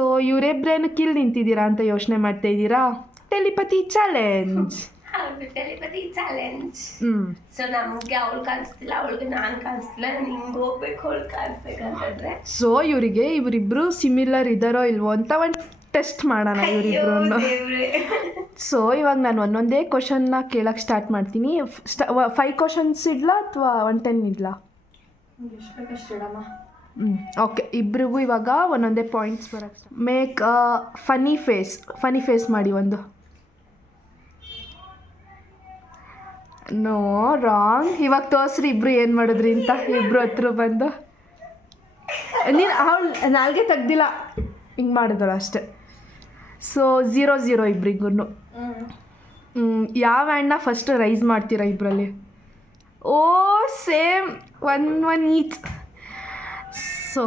So ಇವರಿಬ್ರೇನು kill ನಿಂತಿದ್ದೀರಾ ಅಂತ ಯೋಚನೆ ಮಾಡ್ತಾ ಇದ್ದೀರಾ? Telepathy challenge. ಹೌದು, ಟೆಲಿಪತಿ ಚಾಲೆಂಜ್. ಸೊ ನಮ್ಗೆ ಅವಳು ಕಾಣಿಸ್ತಿಲ್ಲ, ಅವಳಿಗೆ ನಾನು ಕಾಣಿಸ್ತಿಲ್ಲ, ನಿಂಗೆ ಹೋಗ್ಬೇಕು ಅವಳು ಕಾಣಿಸ್ಬೇಕಂತಂದ್ರೆ. ಸೊ ಇವರಿಬ್ರು ಸಿಮಿಲರ್ ಇದ್ದಾರೋ ಇಲ್ವೋ ಅಂತ ಒಂದು ಟೆಸ್ಟ್ ಮಾಡೋಣ ಇವರಿಬ್ರು. ಸೊ ಇವಾಗ ನಾನು ಒಂದೊಂದೇ ಕ್ವಶನ್ನ ಕೇಳಕ್ಕೆ ಸ್ಟಾರ್ಟ್ ಮಾಡ್ತೀನಿ. 5 ಕ್ವಶನ್ಸ್ ಇಡ್ಲಾ ಅಥವಾ 110 ಇಡ್ಲಾ? ಓಕೆ, ಇಬ್ರಿಗೂ ಇವಾಗ ಒಂದೊಂದೇ ಪಾಯಿಂಟ್ಸ್ ಬರೋಕ್ಕೆ. ಮೇಕ್ ಫನಿ ಫೇಸ್ ಮಾಡಿ ಒಂದು. No, wrong. ಇವಾಗ ತೋರಿಸ್ರಿ ಇಬ್ರು ಏನು ಮಾಡಿದ್ರಿ ಅಂತ. ಇಬ್ರು ಹತ್ರ ಬಂದು ನೀನು ಅವಳು ನಾಲ್ಗೆ ತೆಗ್ದಿಲ್ಲ, ಹಿಂಗೆ ಮಾಡಿದಳು ಅಷ್ಟೆ. ಸೊ 0-0 ಇಬ್ರಿಗೂ. ಯಾವ ಹ್ಯಾಂಡ್ನ ಫಸ್ಟ್ ರೈಸ್ ಮಾಡ್ತೀರಾ ಇಬ್ಬರಲ್ಲಿ? ಓ ಸೇಮ್, ಒನ್ ಈಚ್. ಸೊ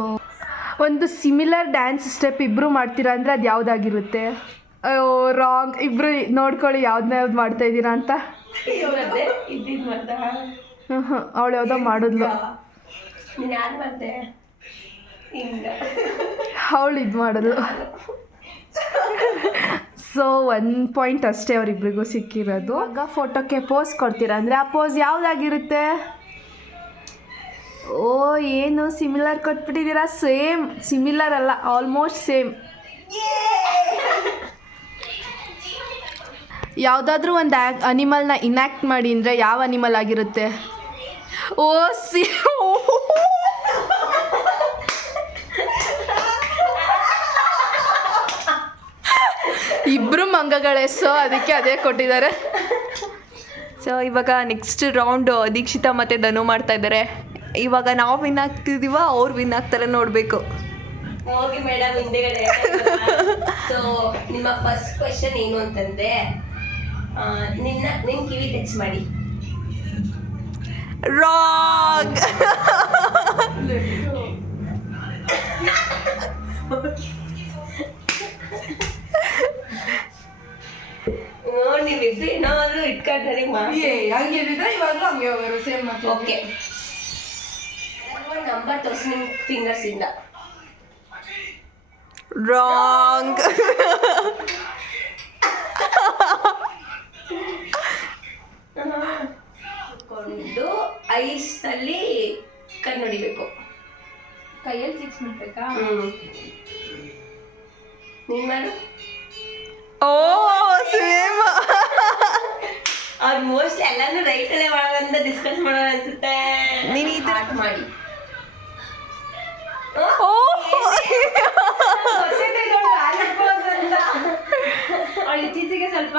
ಒಂದು ಸಿಮಿಲರ್ ಡ್ಯಾನ್ಸ್ ಸ್ಟೆಪ್ ಇಬ್ಬರು ಮಾಡ್ತೀರಾ ಅಂದರೆ ಅದು ಯಾವುದಾಗಿರುತ್ತೆ? ರಾಂಗ್. ಇಬ್ಬರು ನೋಡ್ಕೊಳ್ಳಿ ಯಾವ್ದು ಮಾಡ್ತಾ ಇದ್ದೀರಾ ಅಂತ. ಅವಳು ಯಾವುದೋ ಮಾಡಿದ್ಲು, ಅವಳು ಇದು ಮಾಡಿದ್ಲು. ಸೊ 1 ಪಾಯಿಂಟ್ ಅಷ್ಟೇ ಅವರಿಬ್ರಿಗೂ ಸಿಕ್ಕಿರೋದು. ಆಗ ಫೋಟೋಕ್ಕೆ ಪೋಸ್ ಕೊಡ್ತೀರಾ ಅಂದರೆ ಆ ಪೋಸ್ ಯಾವುದಾಗಿರುತ್ತೆ? ಓ ಏನು ಸಿಮಿಲರ್ ಕೊಟ್ಬಿಟ್ಟಿದ್ದೀರಾ. ಸೇಮ್, ಸಿಮಿಲರ್ ಅಲ್ಲ, ಆಲ್ಮೋಸ್ಟ್ ಸೇಮ್. ಯಾವುದಾದ್ರೂ ಒಂದು ಅನಿಮಲ್ನ ಇನ್ಯಾಕ್ಟ್ ಮಾಡಿ ಅಂದರೆ ಯಾವ ಅನಿಮಲ್ ಆಗಿರುತ್ತೆ? ಓ ಇಬ್ಬರು ಮಂಗಗಳೇ, ಸೊ ಅದಕ್ಕೆ ಅದೇ ಕೊಟ್ಟಿದ್ದಾರೆ. ಸೊ ಇವಾಗ ನೆಕ್ಸ್ಟ್ ರೌಂಡ್ ದೀಕ್ಷಿತಾ ಮತ್ತು ಧನು ಮಾಡ್ತಾ ಇದ್ದಾರೆ. ಇವಾಗ ನಾವು ವಿನ್ ಆಗ್ತಿದ್ದೀವ, ಅವ್ರು ವಿನ್ ಆಗ್ತಾರೆ ನೋಡಬೇಕು. ಹೋಗಿ ಮೇಡಮ್ ಹಿಂದೆಗಡೆ. ಸೊ ನಿಮ್ಮ ಫಸ್ಟ್ ಕ್ವೆಶನ್ ಏನು ಅಂತಂದ್ರೆ, ನಿನ್ನ ಕಿವಿ ಟಚ್ ಮಾಡಿ. ರಾಂಗ್. ನೀವಿಬ್ರು ಏನಾದ್ರು ಇಟ್ಕೊಂಡ್ರೆ ಓಕೆ. ನಂಬರ್ ತೋರಿಸಿ ನಿಮ್ಮ ಫಿಂಗರ್ಸ್ ಇಂದ. ರಾಂಗ್. ಕೊಂಡು ಐಸಲ್ಲಿ ಕಣ್ಣು ಹೊಡಿಬೇಕು. ಕೈಯಲ್ಲಿ ಫಿಕ್ಸ್ ಮಾಡ್ಬೇಕಾ? ನೀನ್ ಮಾಡು. ಓ ಸೇಮ್. ಅವ್ರು ಮೋಸ್ಟ್ಲಿ ಎಲ್ಲಾನು ರೈಟ್ ಅಲ್ಲೇ ಮಾಡೋಣ ಅಂತ ಡಿಸ್ಕಸ್ ಮಾಡೋಣ ಅನ್ಸುತ್ತೆ. ನೀನು ಈ ಥರ ಮಾಡಿ. ಓ ಅವಳು ಇತ್ತೀಚೆಗೆ ಸ್ವಲ್ಪ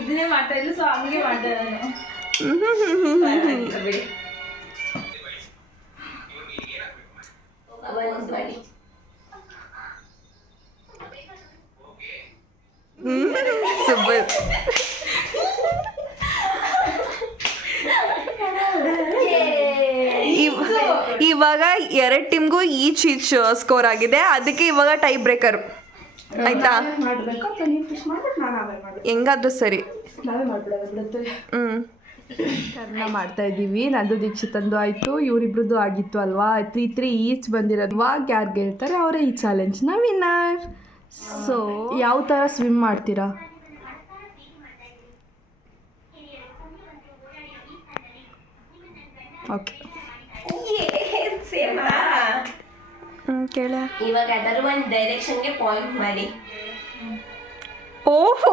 ಇದನ್ನೇ ಮಾಡ್ತಾ ಇದ್ಲು, ಸೊ ಹಂಗೆ ಮಾಡ್ತಾ ನಾನು. ಮಾಡಿ. ಸೂಪರ್. ಇವಾಗ 2 ಟೀಮ್ಗೂ ಈಚ್ ಸ್ಕೋರ್ ಆಗಿದೆ. ಅದಕ್ಕೆ ಇವಾಗ ಟೈ ಬ್ರೇಕರ್ ಆಯ್ತಾ? ಹೆಂಗಾದ್ರೂ ಸರಿ. ಕರ್ನ ಮಾಡ್ತಾ ಇದ್ದೀವಿ. ನಂದು ದೀಕ್ಷಿತಂದು ಆಯಿತು, ಇವರಿಬ್ರದ್ದು ಆಗಿತ್ತು ಅಲ್ವಾ. 3-3 ಈಚ್ ಬಂದಿರೋದು. ಇವಾಗ ಯಾರು ಗೆಲ್ತಾರೆ ಅವರೇ ಈ ಚಾಲೆಂಜ್ನ ವಿನ್ನರ್. ಸೊ ಯಾವ ಥರ ಸ್ವಿಮ್ ಮಾಡ್ತೀರಾ? ಓಕೆ, ಕೇಳ. ಇವಾಗ ಅದರ ಒಂದು ಡೈರೆಕ್ಷನ್ಗೆ ಪಾಯಿಂಟ್ ಮಾಡಿ. ಓಹೋ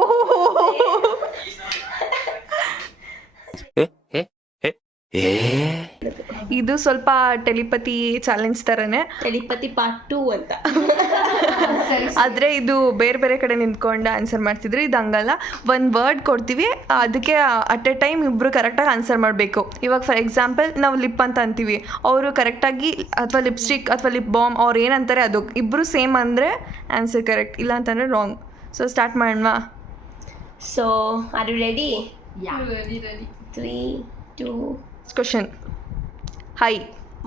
ಇದು ಸ್ವಲ್ಪ ಟೆಲಿಪತಿ ಚಾಲೆಂಜ್ ಥರನೇ. ಟೆಲಿಪತಿ ಪಾರ್ಟ್ 2 ಅಂತ. ಆದರೆ ಇದು ಬೇರೆ ಬೇರೆ ಕಡೆ ನಿಂತ್ಕೊಂಡು ಆನ್ಸರ್ ಮಾಡ್ತಿದ್ರು. ಇದು ಹಂಗಲ್ಲ, ಒಂದು ವರ್ಡ್ ಕೊಡ್ತೀವಿ, ಅದಕ್ಕೆ ಅಟ್ ಎ ಟೈಮ್ ಇಬ್ಬರು ಕರೆಕ್ಟಾಗಿ ಆನ್ಸರ್ ಮಾಡಬೇಕು. ಇವಾಗ ಫಾರ್ ಎಕ್ಸಾಂಪಲ್ ನಾವು ಲಿಪ್ ಅಂತ ಅಂತೀವಿ, ಅವರು ಕರೆಕ್ಟಾಗಿ ಅಥವಾ ಲಿಪ್ಸ್ಟಿಕ್ ಅಥವಾ ಲಿಪ್ ಬಾಮ್ ಅವ್ರು ಏನಂತಾರೆ ಅದು ಇಬ್ಬರು ಸೇಮ್ ಅಂದರೆ ಆನ್ಸರ್ ಕರೆಕ್ಟ್, ಇಲ್ಲ ಅಂತಂದರೆ ರಾಂಗ್. ಸೊ ಸ್ಟಾರ್ಟ್ ಮಾಡೋಣ. So are you ready? Ready. 3, 2, question. Hi.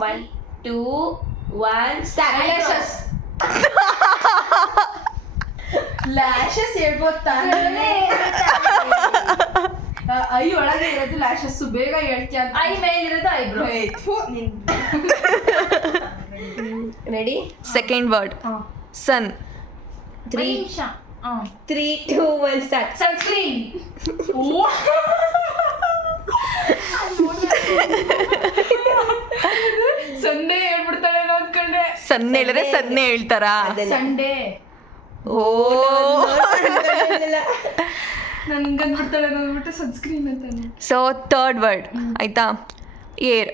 1, 2, 1 start. Lashes ಹೇಳ್ಬೋದು ತಾನೇ. ಐ ಒಳಗೆ ಇರೋದು ಲ್ಯಾಶಸ್, ಬೇಗ ಹೇಳ್ತೀಯ. ಐ ಮೇಲಿರೋದು eyebrow. Ready? Second word. Sun. 3 ನಿಮಿಷ 3 2 1 ಸ್ಟಾರ್ಟ್. ಸನ್ಸ್ಕ್ರೀನ್. ಸಂಡೇ ಹೇಳ್ಬಿಡ್ತಾಳೆ ಅಂದ್ಕೊಂಡೆ. ಸನ್ನೆ ಹೇಳಿದ್ರೆ ಸನ್ನೆ ಹೇಳ್ತಾರಾ? ಸಂಡೇ ಓ ನನ್ಗಂದ್ಬಿಡ್ತಾಳೆ ಅಂದ್ಬಿಟ್ಟು ಸನ್ಸ್ಕ್ರೀನ್ ಅಂತ. ಸೊ ಥರ್ಡ್ ವರ್ಡ್ ಆಯ್ತಾ? Air.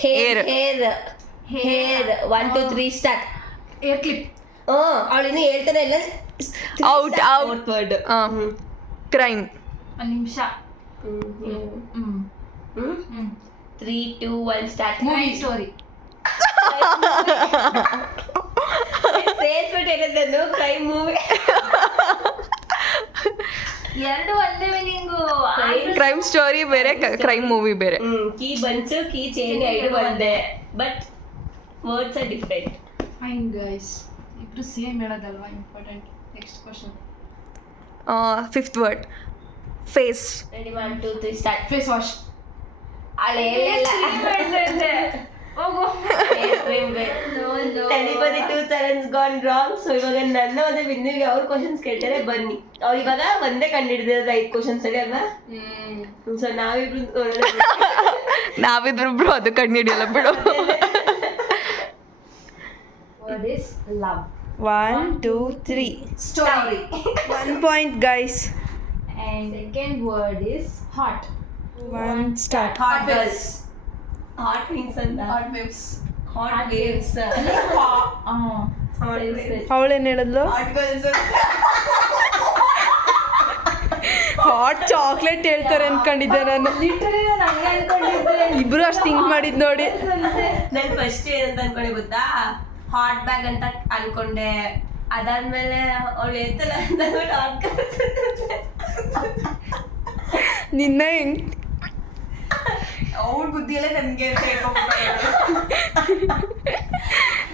Hair Hair. Hair 1 2 3 start. Air clip. ಅವಳು ಇನ್ನೂ ಹೇಳ್ತಾನೆ ಇಲ್ಲ. Out out. ವರ್ಡ್. ಕ್ರೈಮ್. ಒಂದು ನಿಮಿಷ. 3 2 1 ಸ್ಟಾರ್ಟ್. Movie story. ಸೇರ್ಸ್ಬಿಟ್ಟು ಹೇಳಿದ್ದನ್ನು ಕ್ರೈಮ್ ಮೂವಿ. ಎರಡು ಒಂದೇ ಮೀನಿಂಗು. ಕ್ರೈಮ್ ಸ್ಟೋರಿ ಬೇರೆ, ಕ್ರೈಮ್ ಮೂವಿ ಬೇರೆ. ಕೀ ಬಂಚು ಕೀ ಚೇಂಜ್ ಎರಡು ಒಂದೇ, but words are different. Fine guys, ಇಬ್ರು ಸೇಮ್ ಹೇಳೋದಲ್ವಾ important. Next question. Fifth word face. Ready 1 2 3 start. Face wash. ಅಳೆ ಹೋಗು. Telepathy 2 challenge gone wrong. So ಇವಾಗ ನನ್ನ ಒಂದು ಬಿಂದುವಿಗೆ ಅವ್ರ ಕ್ವಶನ್ಸ್ ಕೇಳ್ತಾರೆ, ಬನ್ನಿ. ಅವ್ರು ಇವಾಗ ಒಂದೇ ಕಂಡಿಡಿದಿರೋದು 5 ಕ್ವಶನ್ಸ್ ಸರಿ ಅಲ್ವಾ? ಸೊ ನಾವಿಬ್ರು ಅದು ಕಂಡುಹಿಡಿಯಲ್ಲ ಬಿಡು. What is love? 1 2 3 Story. 1 point guys. And second word is hot. 1 start. Hot girls. Hot wings ಅಂತ. Hot waves. Hot waves. ಅವಳೇನು ಹೇಳಿದ್ಲು? Hot girls. ಹಾಟ್ ಚಾಕ್ಲೇಟ್ ಹೇಳ್ತಾರೆ ಅನ್ಕೊಂಡಿದ್ದೆ ನಾನು. Literally ನಾನು ಹಂಗೆ ಅನ್ಕೊಂಡಿದ್ದೆ. ಇಬ್ರು ಅಷ್ಟು ಥಿಂಕ್ ಮಾಡಿದ್ ನೋಡಿ. ನಾನು ಫಸ್ಟ್ ಏನಂತ ಅನ್ಕೊಂಡೆ ಗೊತ್ತಾ? ಹಾಟ್ ಬ್ಯಾಗ್ ಅಂತ ಅನ್ಕೊಂಡೆ. ಅದಾದ್ಮೇಲೆ ಅವಳು ಹೇಳ್ತಲ್ಲ ಅಂತ ಹಾಟ್ ಗರ್ಲ್ಸ್. ನಿನ್ನ ಹೆಂಗ್ ಅವಳ ಬುದ್ಧಿಯಲ್ಲೇ ನನಗೆ ಅಂತ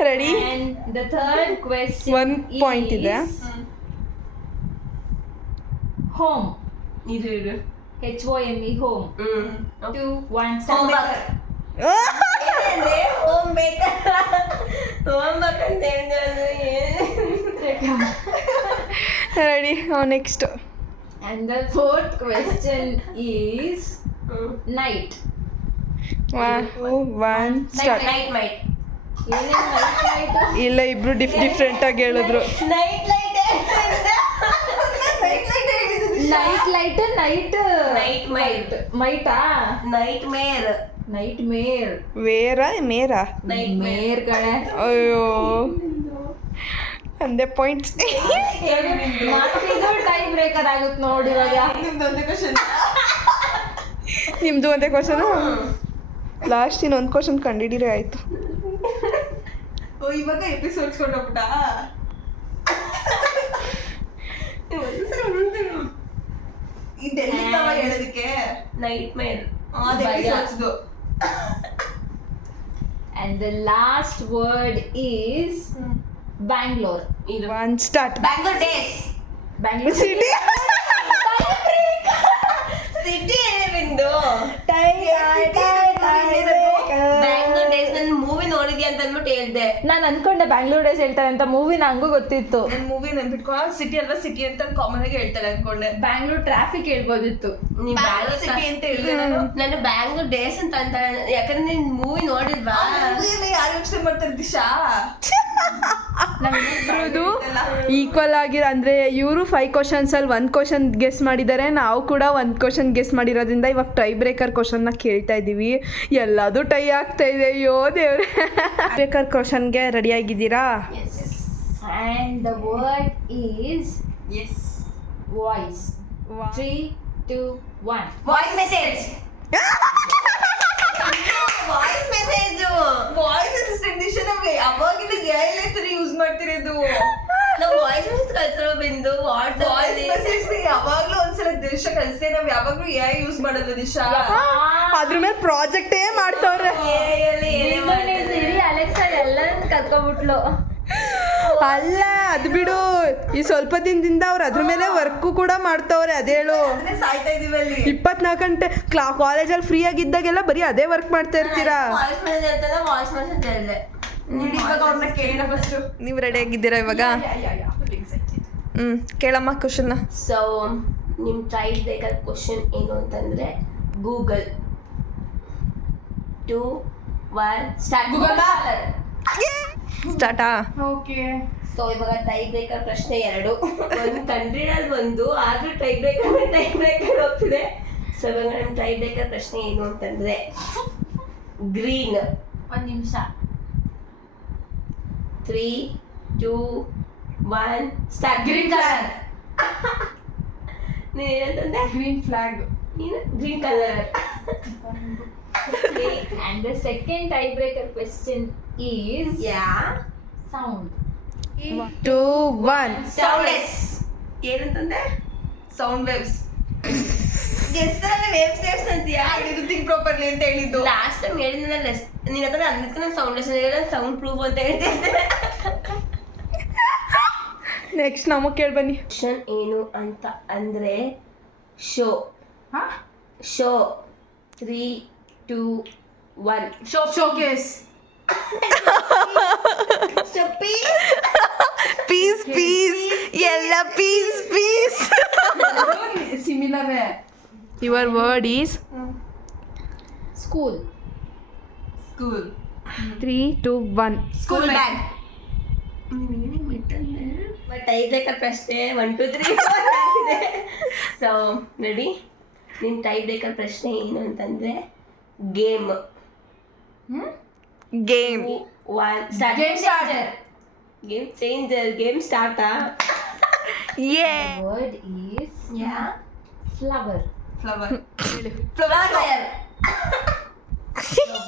ready? And the third question 1 point ಇದೆ. Home. ಇರು. HOME home. 2 1 home start. Work. Home baker. Home work ಅಂತ ready? Next. And the fourth question is night. 1 start. Night might. ಏನೇನು night? ಇಲ್ಲ, ಇಬ್ರು ಡಿಫ್ರೆಂಟ್ ಆಗಿ ಹೇಳಿದ್ರು. Night light. Night light, night. Night might. ಮೈಟಾ? Nightmare. Nightmare. ವೇರಾ ಮೇರಾ? Night ಮೇರ್ ಕಣೆ. ಅಯ್ಯೋ, ಒಂದೇ ಪಾಯಿಂಟ್ಸ್. ಮತ್ತಿದು ಟೈ ಬ್ರೇಕರ್ ಆಗುತ್ತೆ ನೋಡಿ ಇವಾಗ. ನಿಮ್ದು ಒಂದೇ ಕ್ವಶನ್. ಲಾಸ್ಟ್ ಇನ್ನೊಂದು ಕ್ವಶನ್ ಕಂಡಿಡಿರೆ ಆಯ್ತು. ಇವಾಗ ಎಪಿಸೋಡ್ಸ್ ಕೊಂಡೋಗ್ಬಿಟ್ಟ. ಹೇಳೋದಕ್ಕೆ ನೈಟ್ ಮೇರ್. And the last word is Bangalore. 1 start. Bangalore days. Bangalore city. City ಬಿಂದು. ಬ್ಯಾಂಗ್ಳೂರ್ ಡೇಸ್ ನನ್ನ ಮೂವಿ ನೋಡಿದ್ಯಾ ಅಂತ ಅಂದ್ಬಿಟ್ಟು ಹೇಳ್ದೆ. ನಾನು ಅನ್ಕೊಂಡೆ ಬ್ಯಾಂಗ್ಳೂರ್ ಡೇಸ್ ಹೇಳ್ತಾರೆ ಅಂತ. ಮೂವಿ ನಂಗೂ ಗೊತ್ತಿತ್ತು. ನನ್ನ ಮೂವಿ ನೆನ್ಪಿಟ್ಕೊಂಡು ಸಿಟಿ ಅಲ್ವಾ ಸಿಟಿ ಅಂತ ಕಾಮನ್ ಆಗಿ ಹೇಳ್ತಾರೆ ಅನ್ಕೊಂಡೆ. ಬ್ಯಾಂಗ್ಳೂರ್ ಟ್ರಾಫಿಕ್ ಹೇಳ್ಬೋದಿತ್ತು. ನೀವ್ ಬ್ಯಾಂಗ್ಳೂರ್ ಸಿಟಿ ಅಂತ ಹೇಳಿದೆ ನಾನು. ನಾನು ಬ್ಯಾಂಗ್ಳೂರ್ ಡೇಸ್ ಅಂತ ಅಂತಾಳೆ, ಯಾಕಂದ್ರೆ ನೀನ್ ಮೂವಿ ನೋಡಿಲ್ವಾ? ಯಾರು ಯೋಚನೆ ಮಾಡ್ತಾರೆ ದಿಶಾ? ಇಬ್ರದು ಈಕ್ವಲ್ ಆಗಿ ಅಂದರೆ ಇವರು 5 ಕ್ವಶನ್ಸಲ್ಲಿ 1 ಕ್ವಶನ್ ಗೆಸ್ ಮಾಡಿದ್ದಾರೆ, ನಾವು ಕೂಡ 1 ಕ್ವಶನ್ ಗೆಸ್ ಮಾಡಿರೋದ್ರಿಂದ ಇವಾಗ ಟೈ ಬ್ರೇಕರ್ ಕ್ವಶನ್ನ ಕೇಳ್ತಾ ಇದ್ದೀವಿ. ಎಲ್ಲದೂ ಟೈ ಆಗ್ತಾ ಇದೆ. ಅಯ್ಯೋ ದೇವ್ರೆ. ಬ್ರೇಕರ್ ಕ್ವಶನ್ಗೆ ರೆಡಿ ಆಗಿದ್ದೀರಾ? And the word is voice. 3 2 1. Voice message. Voice message. Voice assistant Disha ನಾವು ಅವಾಗಿಂದ AI ತರ ಯೂಸ್ ಮಾಡ್ತಿರೋದು. ನಾವು ವಾಯ್ಸ್ ಮೆಸೇಜ್ ಕಳ್ಸೋ ಬಿಂದು. ವಾಯ್ಸ್ ಮೆಸೇಜ್ ಯಾವಾಗ್ಲೂ ಒಂದ್ಸಲ ದಿಶಾ ಕಳ್ಸಿ. ನಾವ್ ಯಾವಾಗ್ಲೂ AI ಯೂಸ್ ಮಾಡೋದು ದಿಶಾ. ಅದ್ರ ಮೇಲೆ ಪ್ರಾಜೆಕ್ಟೇ ಮಾಡ್ತವ್ರೆ. ಇಡೀ ಅಲೆಕ್ಸಾ ಎಲ್ಲ ಕರ್ಕೊಂಡ್ಬಿಟ್ಲು. ಅಲ್ಲ, ಅದು ಬಿಡು, ಈ ಸ್ವಲ್ಪ ದಿನದಿಂದ ಅವ್ರು ಅದ್ರ ಮೇಲೆ ವರ್ಕು ಕೂಡ ಮಾಡ್ತವ್ರೆ. ಅದೇಳು, ಸಾಯ್ತಾ ಇದೀವಿ ಅಲ್ಲಿ. 24 ಗಂಟೆ ಕಾಲೇಜಲ್ಲಿ ಫ್ರೀ ಆಗಿದ್ದಾಗೆಲ್ಲ ಬರೀ ಅದೇ ವರ್ಕ್ ಮಾಡ್ತಾ ಇರ್ತೀರಾ. ವಾಯ್ಸ್ ಮೆಸೇಜ್ ಅಂತಲ್ಲ, ವಾಯ್ಸ್ ಮೆಸೇಜ್ ಹೇಳಿದೆ. ನೀವು ರೆಡಿ ಆಗಿದ್ದೀರಾ ಇವಾಗ? ಕೇಳಮ್ಮ ಕ್ವಶನ್ನ. ಸೊ ನಿಮ್ಮ ಟ್ರೈಬ್ ಬ್ರೇಕರ್ ಕ್ವಶನ್ ಏನು ಅಂತಂದರೆ ಗೂಗಲ್ 2 1 ಸ್ಟಾರ್ಟ್. ಗೂಗಲ್ ಸ್ಟಾರ್ಟಾ? ಓಕೆ. ಸೊ ಇವಾಗ ಟೈ ಬ್ರೇಕರ್ ಪ್ರಶ್ನೆ 2. ಒಂದು ಕಂಟ್ರಿನಲ್ಲಿ ಒಂದು ಆದರೂ ಟೈ ಬ್ರೇಕರ್ ಹೋಗ್ತಿದೆ. ಸೊ ಇವಾಗ ನಮ್ಮ ಟೈ ಬ್ರೇಕರ್ ಪ್ರಶ್ನೆ ಏನು ಅಂತಂದರೆ ಗ್ರೀನ್. 1 ನಿಮಿಷ. 3 2 1 ಸ್ಟಾರ್ಟ್. Green colour. ನೀನು ಏನಂತಂದೆ? Green flag. ನೀನು green colour. And the second tiebreaker question is ಯಾ sound. 2 1 ಸೌಂಡ್ಲೆಸ್. ಏನಂತಂದೆ? Sound waves. ವೇವ್ಸ್ ಅಂತೀಯಾ? ಥಿಂಕ್ ಪ್ರಾಪರ್ಲಿ ಅಂತ ಹೇಳಿದ್ದು. ಲಾಸ್ಟ್ ಟೈಮ್ ಹೇಳಿದ್ನಲ್ಲ ನಿನ್ನ ಹತ್ರ ಅಂದಿದ್ಕೆ ನಾನು ಸೌಂಡ್ಲೆಸ್ ಸೌಂಡ್ ಪ್ರೂಫ್ ಅಂತ ಹೇಳ್ತಿದ್ದೆ. ನೆಕ್ಸ್ಟ್ ನಮಗೆ ಕೇಳಿ ಬನ್ನಿ. ಕ್ವಶನ್ ಏನು ಅಂತ ಅಂದರೆ ಶೋ. ಹಾಂ, ಶೋ 3 2 1 ಶೋಕೇಸ್. ಪೀಸ್ ಎಲ್ಲ ಪೀಸ್. ಸಿಮಿಲರೇ. Your word is School. 3 2 1 school bag. But tiebreaker ಪ್ರಶ್ನೆ 1 2 3 4 ಆಗಿದೆ. ಸೊ ನೋಡಿ ನಿಮ್ಮ ಟೈಬ್ರೇಕರ್ ಪ್ರಶ್ನೆ ಏನು ಅಂತಂದರೆ game. Game 1 start. Game changer. Game changer. Game ಸ್ಟಾರ್ಟಾ? ಯೇ. Word is ಯಾ flower. ಫ್ಲವರ್. ಫ್ಲವರ್.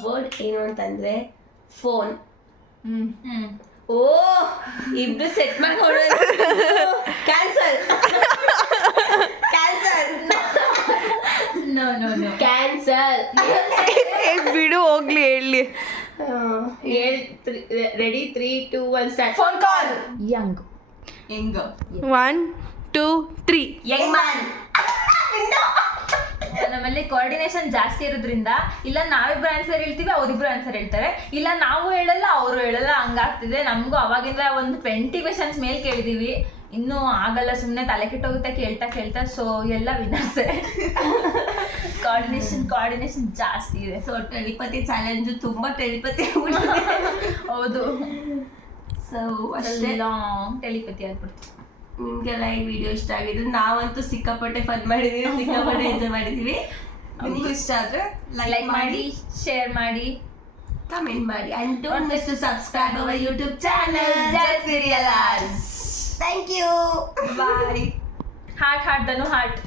ವರ್ಡ್ ಏನು ಅಂತಂದರೆ ಫೋನ್. ಓ ಇಬ್ರು ಸೆಟ್ ಮಾಡ್ಕೊಂಡು ಕ್ಯಾನ್ಸಲ್. No. ಕ್ಯಾನ್ಸಲ್. ಬಿಡು ಹೋಗ್ಲಿ ಹೇಳಿ. Ready 3 2 1 start. Phone call. Young. 1 2 3 Young man. ನಮ್ಮಲ್ಲಿ ಕೋಆರ್ಡಿನೇಷನ್ ಜಾಸ್ತಿ ಇರೋದ್ರಿಂದ ಇಲ್ಲ ನಾವಿಬ್ರು ಆನ್ಸರ್ ಹೇಳ್ತೀವಿ, ಅವರಿಬ್ರು ಆನ್ಸರ್ ಹೇಳ್ತಾರೆ, ಇಲ್ಲ ನಾವು ಹೇಳಲ್ಲ ಅವರು ಹೇಳಲ್ಲ, ಹಂಗಾಗ್ತಿದೆ. ನಮಗೂ ಅವಾಗಿಂದ ಒಂದು 20 ಕ್ವೆಶನ್ಸ್ ಮೇಲೆ ಕೇಳಿದೀವಿ, ಇನ್ನೂ ಆಗಲ್ಲ, ಸುಮ್ಮನೆ ತಲೆ ಕೆಟ್ಟೋಗುತ್ತೆ ಕೇಳ್ತಾ. ಸೊ ಎಲ್ಲ ವಿನ್ನರ್ಸೆ. ಕೋಆರ್ಡಿನೇಷನ್ ಜಾಸ್ತಿ ಇದೆ. ಸೊ ಟೆಲಿಪತಿ ಚಾಲೆಂಜು ತುಂಬ ಟೆಲಿಪತಿ. ಹೌದು, ಸೊ ಅಷ್ಟೇ. ಲಾಂಗ್ ಟೆಲಿಪತಿ ಆಗ್ಬಿಡ್ತು. ನಿಮಗೆಲ್ಲ ಈ ವಿಡಿಯೋ ಇಷ್ಟ ಆಗಿದ್ರೆ ನಾವಂತೂ ಸಿಕ್ಕಾಪಟ್ಟೆ ಫನ್ ಮಾಡಿದ್ದೀವಿ, ಸಿಕ್ಕಾಪಟ್ಟೆ ಎಂಜಾಯ್ ಮಾಡಿದ್ದೀವಿ. ನಿಮಗೂ ಇಷ್ಟ ಆದರೆ ಲೈಕ್ ಮಾಡಿ, ಶೇರ್ ಮಾಡಿ, ಕಮೆಂಟ್ ಮಾಡಿ. And don't miss to subscribe our YouTube channel. Just Serial Arts. Thank you. Bye. Heart Dhanu heart.